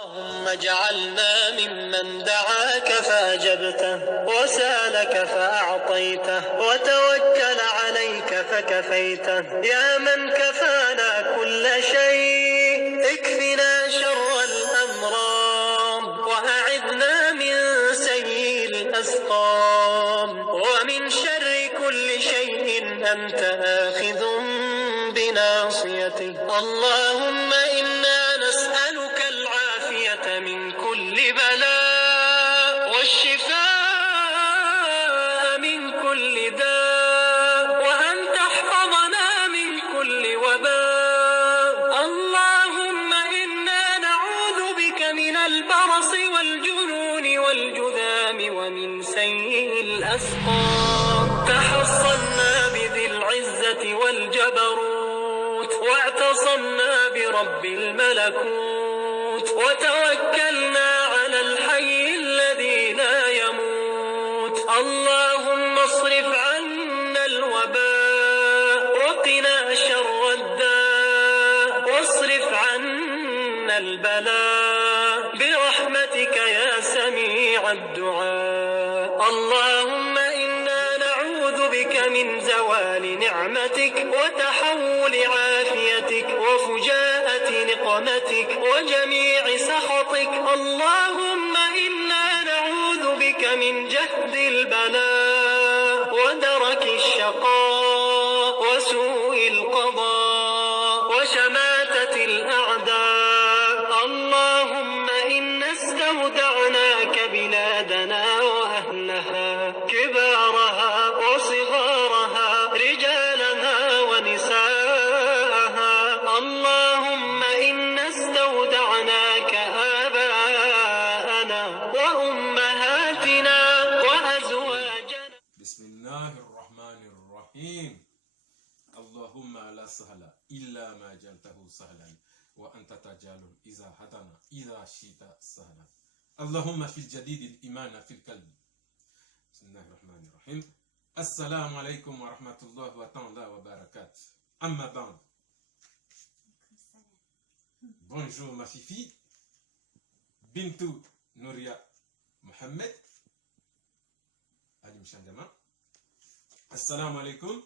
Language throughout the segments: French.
اللهم اجعلنا ممن دعاك فأجبته وسالك فأعطيته وتوكل عليك فكفيته يا من كفانا كل شيء اكفنا شر الأمراض وأعذنا من سيء الأسقام ومن شر كل شيء أنت آخذ بناصيته اللهم إنا نسألك العافية من كل بلاء والشفاء من كل داء وأن تحفظنا من كل وباء اللهم إنا نعوذ بك من البرص والجنون والجذام ومن سيء الأسقام تحصنا بذي العزة والجبروت واعتصمنا برب الملكوت وتوكلنا على الحي الذي لا يموت اللهم اصرف عنا الوباء وقنا شر الداء واصرف عنا البلاء برحمتك يا سميع الدعاء اللهم إنا نعوذ بك من زوال نعمتك وتحول عافيتك وفجاءة نقمتك وجميع سخطك اللهم إنا نعوذ بك من جهد البلاء ودرك الشقاء وسوء القضاء وشماتة الأعداء اللهم إنا استودعناك بلادنا وأهلها كبارها وصغارها رجالها ونساءها اللهم إنا استودعناك آباءنا وأمهاتنا وأزواجنا بسم الله الرحمن الرحيم اللهم لا سهل إلا ما جعلته سهلا وأنت تجعل إذا هدنا إذا شئت سهلا اللهم في الجديد الإيمان في القلب بسم الله الرحمن الرحيم السلام عليكم ورحمة الله تعالى وبركاته أما بعد Bonjour ma fifi Bintou Nouria Mohamed Ali Mshangama Assalamu alaikum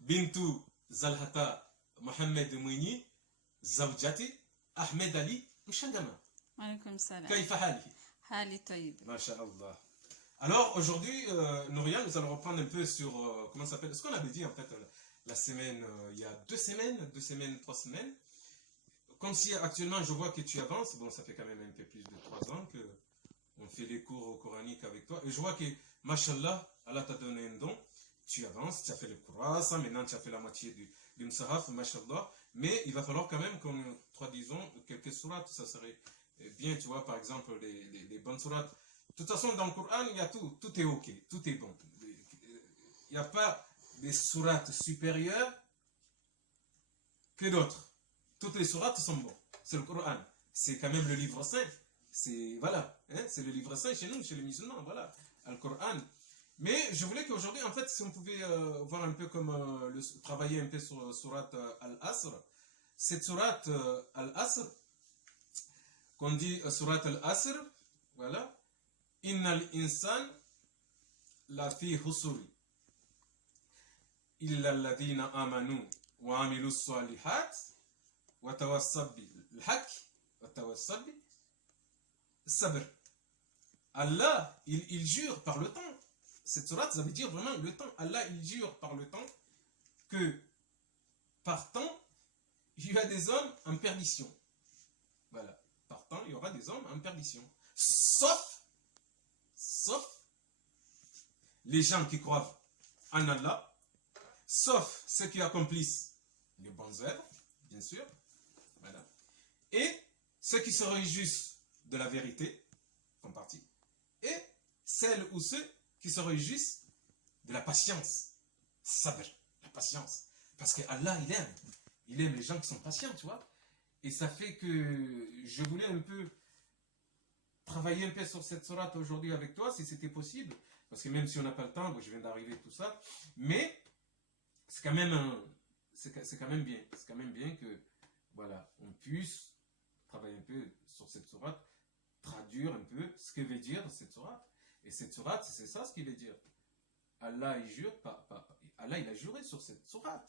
Bintou Zalhata Mohamed Mouni زوجتي أحمد علي مشنجما. Alaykoum salam. كيف حالك؟ Hali taïb. ما شاء الله. Alors aujourd'hui, Nouria, nous allons reprendre un peu sur comment ça s'appelle. Ce qu'on avait dit en fait la semaine, il y a 2 semaines, 3 semaines. Comme si actuellement je vois que tu avances. Bon, ça fait quand même un peu plus de 3 ans que on fait les cours coraniques avec toi. Et je vois que, mashallah, Allah t'a donné un don. Tu avances, tu as fait le Coran, maintenant tu as fait la moitié du Msahaf, mashallah. Mais il va falloir quand même qu'on traduisons quelques sourates, ça serait bien, tu vois, par exemple, les bonnes sourates. De toute façon, dans le Coran, il y a tout est ok, tout est bon. Il n'y a pas des sourates supérieures que d'autres. Toutes les sourates sont bonnes. C'est le Coran. C'est quand même le livre saint. C'est, voilà, hein, c'est le livre saint chez nous, chez les musulmans, voilà, le Coran. Mais je voulais qu'aujourd'hui, en fait, si on pouvait voir un peu comme travailler un peu sur Surat Al-Asr. Cette Surat Al-Asr, qu'on dit Surat Al-Asr, voilà. Innal insan la fi husuri. Illa alladhina amanu wa amilu salihat wa tawassaw bil haqq wa tawassaw bis sabr. Allah, il jure par le temps. Cette sourate, ça veut dire vraiment le temps. Allah, il jure par le temps que par temps, il y a des hommes en perdition. Voilà. Par temps, il y aura des hommes en perdition. Sauf les gens qui croient en Allah, sauf ceux qui accomplissent les bonnes œuvres, bien sûr. Voilà. Et ceux qui se réjouissent de la vérité, en partie. Et celles ou ceux qui se réjouissent de la patience. Sabr, la patience. Parce que Allah, il aime les gens qui sont patients, tu vois. Et ça fait que je voulais un peu travailler un peu sur cette sourate aujourd'hui avec toi, si c'était possible. Parce que même si on n'a pas le temps, bon, je viens d'arriver tout ça. Mais c'est quand même bien. C'est quand même bien que, voilà, on puisse travailler un peu sur cette sourate, traduire un peu ce que veut dire cette sourate. Et cette sourate, c'est ça ce qu'il veut dire. Allah, il jure, Allah, il a juré sur cette sourate,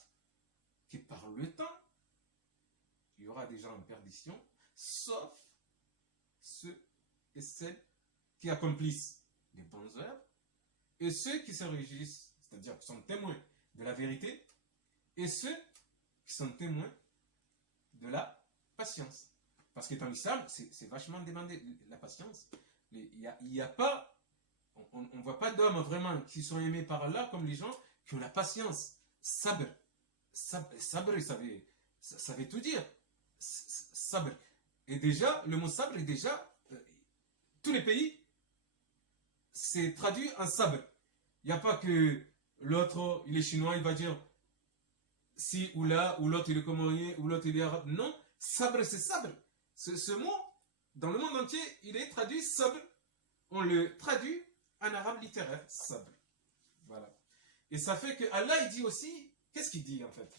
que par le temps, il y aura des gens en perdition, sauf ceux et celles qui accomplissent les bonnes œuvres, et ceux qui se réjouissent, c'est-à-dire qui sont témoins de la vérité, et ceux qui sont témoins de la patience. Parce que dans l'islam, c'est vachement demandé, la patience. Il y a pas, on ne voit pas d'hommes vraiment qui sont aimés par Allah comme les gens qui ont la patience. Sabr. Sabr, ça veut tout dire. Sabr. Et déjà, le mot sabr est déjà, tous les pays, c'est traduit en sabr. Il n'y a pas que l'autre, il est chinois, il va dire si ou là, ou l'autre il est comorien, ou l'autre il est arabe. Non, sabr c'est sabr. Ce mot, dans le monde entier, il est traduit sabr. On le traduit en arabe littéraire, sabr. Voilà. Et ça fait que Allah, il dit aussi, qu'est-ce qu'il dit en fait?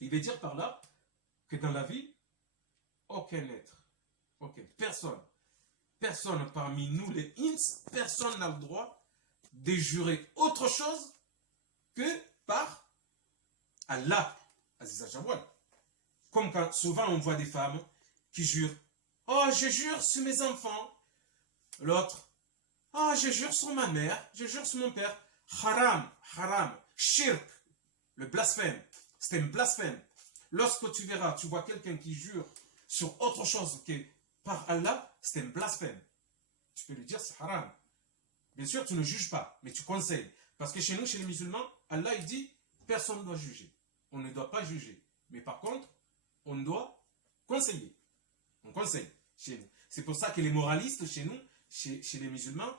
Il veut dire par là que dans la vie, aucun être, personne parmi nous les ins, personne n'a le droit de jurer autre chose que par Allah, Aziza Jawal. Comme quand souvent on voit des femmes qui jurent, oh je jure sur mes enfants, l'autre, oh je jure sur ma mère, je jure sur mon père, haram, shirk, le blasphème, c'est un blasphème. Lorsque tu verras, tu vois quelqu'un qui jure sur autre chose que par Allah, c'est un blasphème. Tu peux lui dire c'est haram. Bien sûr, tu ne juges pas, mais tu conseilles. Parce que chez nous, chez les musulmans, Allah il dit, personne ne doit juger. On ne doit pas juger. Mais par contre, on doit conseiller. On conseille chez nous. C'est pour ça que les moralistes chez nous, chez les musulmans,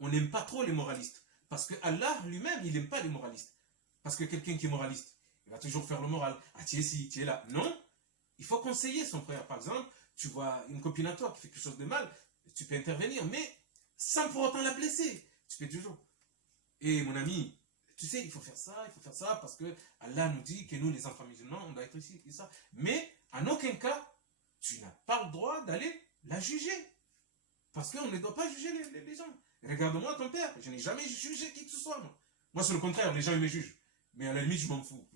on n'aime pas trop les moralistes. Parce que Allah lui-même, il n'aime pas les moralistes. Parce que quelqu'un qui est moraliste, il va toujours faire le moral. Ah, tu es ici, tu es là. Non, il faut conseiller son frère. Par exemple, tu vois une copine à toi qui fait quelque chose de mal, tu peux intervenir, mais sans pour autant la blesser. Tu peux toujours. Et mon ami, tu sais, il faut faire ça, parce que Allah nous dit que nous, les enfants musulmans, on doit être ici et ça. Mais en aucun cas, tu n'as pas le droit d'aller la juger. Parce qu'on ne doit pas juger les gens. Regarde-moi ton père, je n'ai jamais jugé qui que ce soit. Moi, c'est le contraire, les gens, ils me jugent. Mais à la limite, je m'en fous.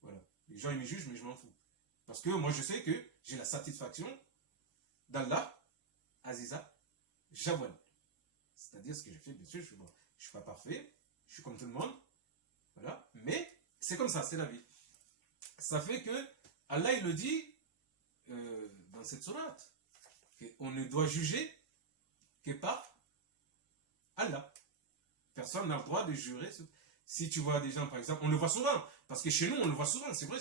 Voilà. Les gens, ils me jugent, mais je m'en fous. Parce que moi, je sais que j'ai la satisfaction d'Allah, Aziza, Jawal. C'est-à-dire ce que je fais, bien sûr, je ne suis pas parfait, je suis comme tout le monde. Voilà. Mais c'est comme ça, c'est la vie. Ça fait que Allah, il le dit dans cette sourate, qu'on ne doit juger que par Allah. Personne n'a le droit de jurer. Si tu vois des gens, par exemple, on le voit souvent, parce que chez nous, on le voit souvent, c'est vrai,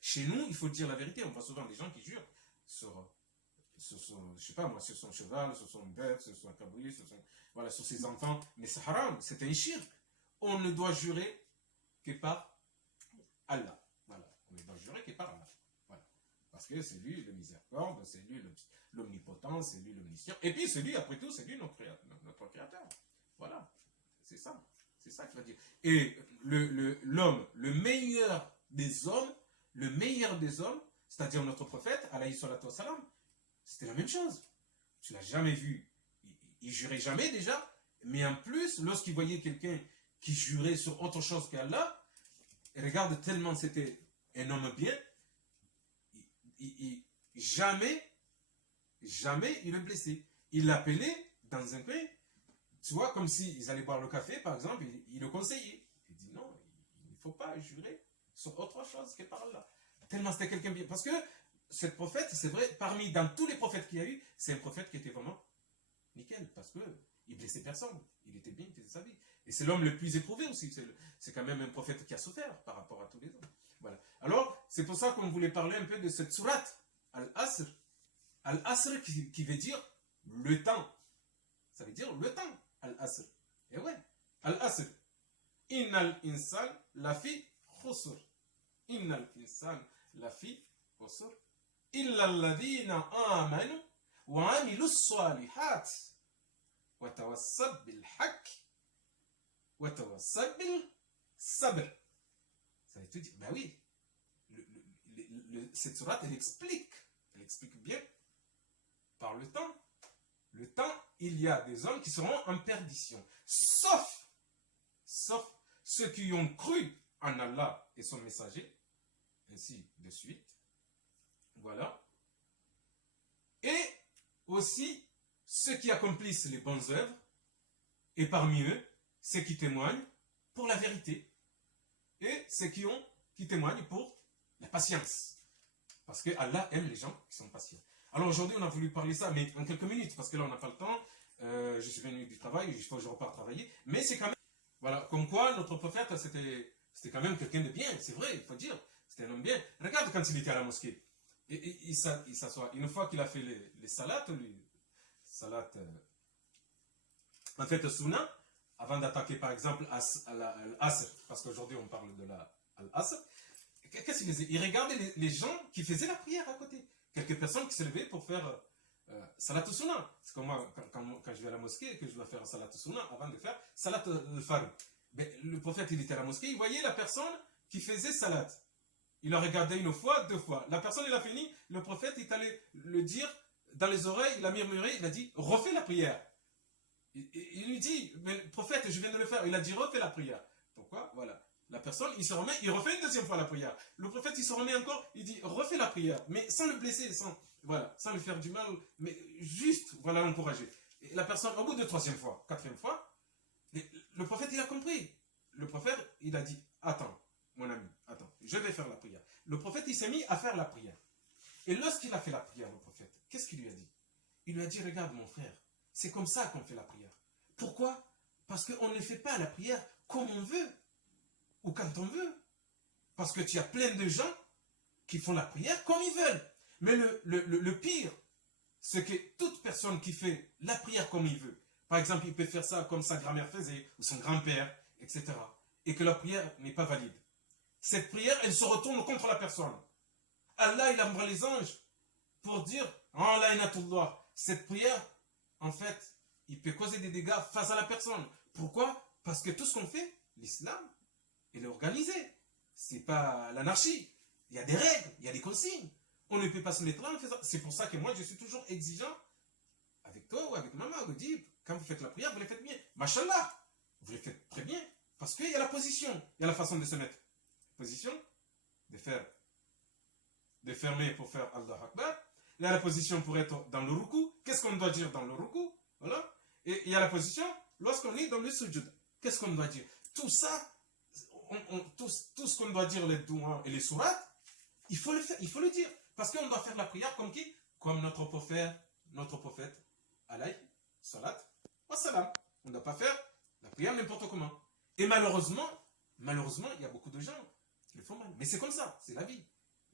chez nous, il faut dire la vérité, on voit souvent des gens qui jurent sur son, je sais pas moi, sur son cheval, sur son bœuf, sur son cabri, voilà, sur ses enfants, mais c'est haram, c'est un shirk. On ne doit jurer que par Allah. Voilà, on ne doit jurer que par Allah. Voilà. Parce que c'est lui le miséricorde, c'est lui l'omnipotent, c'est lui l'omniscient, et puis c'est lui, après tout, c'est lui notre créateur. Voilà, c'est ça. C'est ça qu'il va dire. Et l'homme, le meilleur des hommes, c'est-à-dire notre prophète, alayhi salatu wassalam, c'était la même chose. Tu l'as jamais vu. Il jurait jamais déjà, mais en plus, lorsqu'il voyait quelqu'un qui jurait sur autre chose qu'Allah, regarde tellement c'était un homme bien, jamais il le blessait. Il l'appelait dans un coin. Tu vois, comme s'ils allaient boire le café, par exemple, il le conseillait. Il dit non, il ne faut pas jurer sur autre chose que par Allah. Tellement c'était quelqu'un bien. Parce que ce prophète, c'est vrai, dans tous les prophètes qu'il y a eu, c'est un prophète qui était vraiment nickel. Parce qu'il ne blessait personne. Il était bien, il faisait sa vie. Et c'est l'homme le plus éprouvé aussi. C'est quand même un prophète qui a souffert par rapport à tous les hommes. Voilà. Alors, c'est pour ça qu'on voulait parler un peu de cette sourate, Al-Asr. Al-Asr qui veut dire le temps. Ça veut dire le temps. Al-Asr. Et ouais. Al-Asr. Innal insan lafi khusr. Innal insan lafi khusr. Illa alladhina amanu wa amilu salihat. Wa tawassab bil haqq. Wa tawassab bil sabr. Ça veut tout dire. Ben oui. Cette sourate, elle explique bien par le temps. Le temps, il y a des hommes qui seront en perdition. Sauf ceux qui ont cru en Allah et son messager, ainsi de suite. Voilà. Et aussi ceux qui accomplissent les bonnes œuvres, et parmi eux, ceux qui témoignent pour la vérité, et ceux qui témoignent pour la patience. Parce que Allah aime les gens qui sont patients. Alors aujourd'hui, on a voulu parler ça, mais en quelques minutes, parce que là, on n'a pas le temps. Je suis venu du travail, il faut que je repars travailler. Mais c'est quand même... Voilà, comme quoi, notre prophète, c'était quand même quelqu'un de bien, c'est vrai, il faut dire. C'était un homme bien. Regarde quand il était à la mosquée. Et il s'assoit. Une fois qu'il a fait les salats, en fait, sunna, avant d'attaquer par exemple l'Asr, parce qu'aujourd'hui on parle de l'Asr, qu'est-ce qu'il faisait? Il regardait les gens qui faisaient la prière à côté. Quelques personnes qui se levaient pour faire salat sunna. C'est comme moi, quand je vais à la mosquée et que je dois faire salat sunna, avant de faire salat al-fard. Le prophète, il était à la mosquée, il voyait la personne qui faisait salat. Il a regardé une fois, deux fois. La personne, il a fini, le prophète, il allait le dire dans les oreilles, il a murmuré, il a dit, refais la prière. Il lui dit, mais prophète, je viens de le faire. Il a dit, refais la prière. Pourquoi? Voilà. La personne, il se remet, il refait une deuxième fois la prière. Le prophète, il se remet encore, il dit, refais la prière. Mais sans le blesser, sans lui faire du mal, mais juste, voilà, l'encourager. Et la personne, au bout de troisième fois, quatrième fois, le prophète, il a compris. Le prophète, il a dit, attends, mon ami, attends, je vais faire la prière. Le prophète, il s'est mis à faire la prière. Et lorsqu'il a fait la prière, le prophète, qu'est-ce qu'il lui a dit? Il lui a dit, regarde mon frère, c'est comme ça qu'on fait la prière. Pourquoi? Parce qu'on ne fait pas la prière comme on veut, ou quand on veut. Parce que tu as plein de gens qui font la prière comme ils veulent. Mais le pire, c'est que toute personne qui fait la prière comme il veut, par exemple, il peut faire ça comme sa grand-mère faisait, ou son grand-père, etc. Et que la prière n'est pas valide. Cette prière, elle se retourne contre la personne. Allah, il envoie les anges pour dire, oh la inatullah, cette prière, en fait, il peut causer des dégâts face à la personne. Pourquoi? Parce que tout ce qu'on fait, l'islam, il est organisé. C'est pas l'anarchie. Il y a des règles, il y a des consignes. On ne peut pas se mettre là en faisant. C'est pour ça que moi, je suis toujours exigeant avec toi ou avec maman. Je dis, quand vous faites la prière, vous la faites bien. Machallah, vous la faites très bien. Parce qu'il y a la position, il y a la façon de se mettre. Position, de fermer pour faire Allah Akbar. Il y a la position pour être dans le ruku. Qu'est-ce qu'on doit dire dans le ruku? Voilà. Et il y a la position lorsqu'on est dans le sujud. Qu'est-ce qu'on doit dire? Tout ça, tout ce qu'on doit dire, les douans et les sourates, il faut le faire, il faut le dire. Parce qu'on doit faire la prière comme qui? Comme notre prophète, alayhi salat wa salam. On ne doit pas faire la prière n'importe comment. Et malheureusement, il y a beaucoup de gens qui le font mal. Mais c'est comme ça, c'est la vie.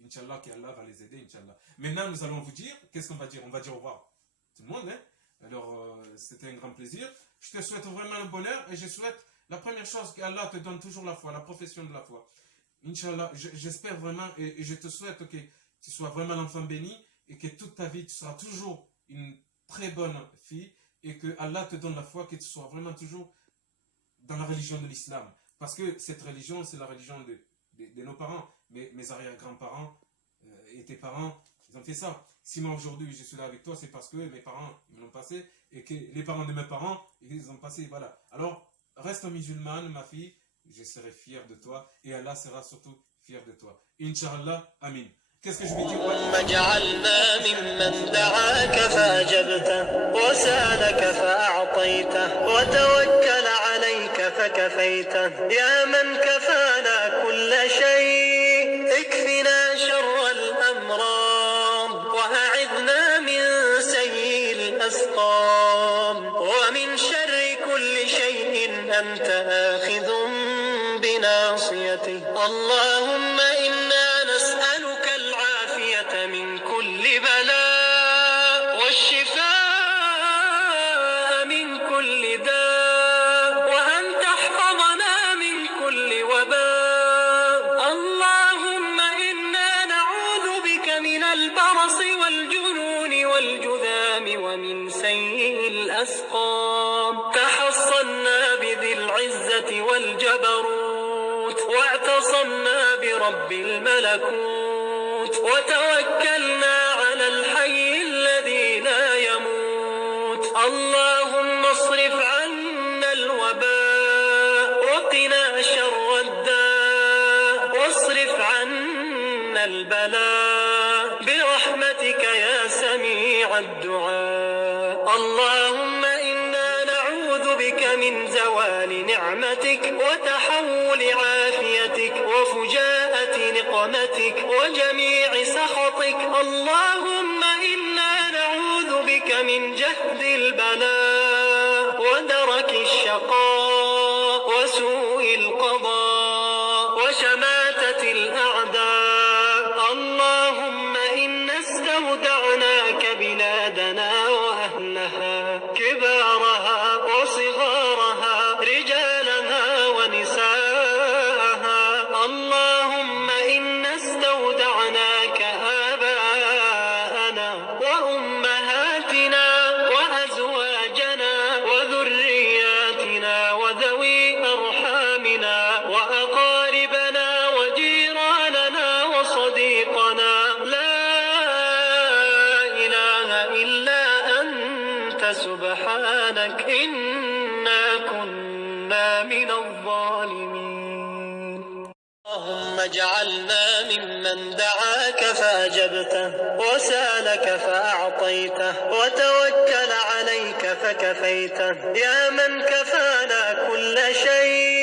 Inch'Allah, qu'Allah va les aider, Inch'Allah. Maintenant, nous allons vous dire, qu'est-ce qu'on va dire? On va dire au revoir. Tout le monde, hein? Alors, c'était un grand plaisir. Je te souhaite vraiment le bonheur et je souhaite la première chose qu'Allah te donne toujours la foi, la profession de la foi. Inch'Allah, j'espère vraiment et je te souhaite que tu sois vraiment l'enfant béni et que toute ta vie, tu seras toujours une très bonne fille et que Allah te donne la foi, que tu sois vraiment toujours dans la religion de l'islam. Parce que cette religion, c'est la religion de nos parents, mes arrière-grands-parents et tes parents, ils ont fait ça. Si moi aujourd'hui je suis là avec toi, c'est parce que mes parents ils me l'ont passé et que les parents de mes parents ils ont passé. Voilà. Alors reste musulmane, ma fille, je serai fier de toi et Allah sera surtout fier de toi. Inch'Allah, Amin. Qu'est-ce que je vais dire? اللهم اجعلنا ممن دعاك فأجبته وسألك فأعطيته وتوكل عليك فكفيته يا من كفانا كل شيء اكفنا شر الأمراض وأعذنا من سيء الأسقام ومن شر كل شيء أنت آخذ بناصيته اللهم إنا نسألك العافية من كل بلاء والشفاء من كل داء وأن تحفظنا من كل وباء اللهم إنا نعوذ بك من البرص والجنون والجذام ومن سيء الأسقام تحصنا بذي العزة والجبروت واعتصمنا برب الملكوت وتوكلنا على الحي الذي لا اللهم اصرف عنا الوباء وقنا شر الداء واصرف عنا البلاء برحمتك يا سميع الدعاء. اللهم إنا نعوذ بك من زوال نعمتك وتحول عافيتك وفجاءة نقمتك وجميع سخطك. اللهم إنا نعوذ بك من جهد البلاء ودرك الشقاء وسوء القضاء وشماتة الأعداء. اللهم إنا استودعناك بلادنا وأهلها كبارها وصغارها رجالها ونساءها. اللهم إنا استودعناك آباءنا وأمهاتنا وأزواجنا وذرياتنا وذوي أرحامنا وأقاربنا وجيراننا وصديقنا. لا إله إلا أنت سبحانك إنا كنا من الظالمين. اللهم اجعلنا ممن دعاك فأجبته وسألك فأعطيته وتوكل عليك فكفيته. يا من كفانا كل شيء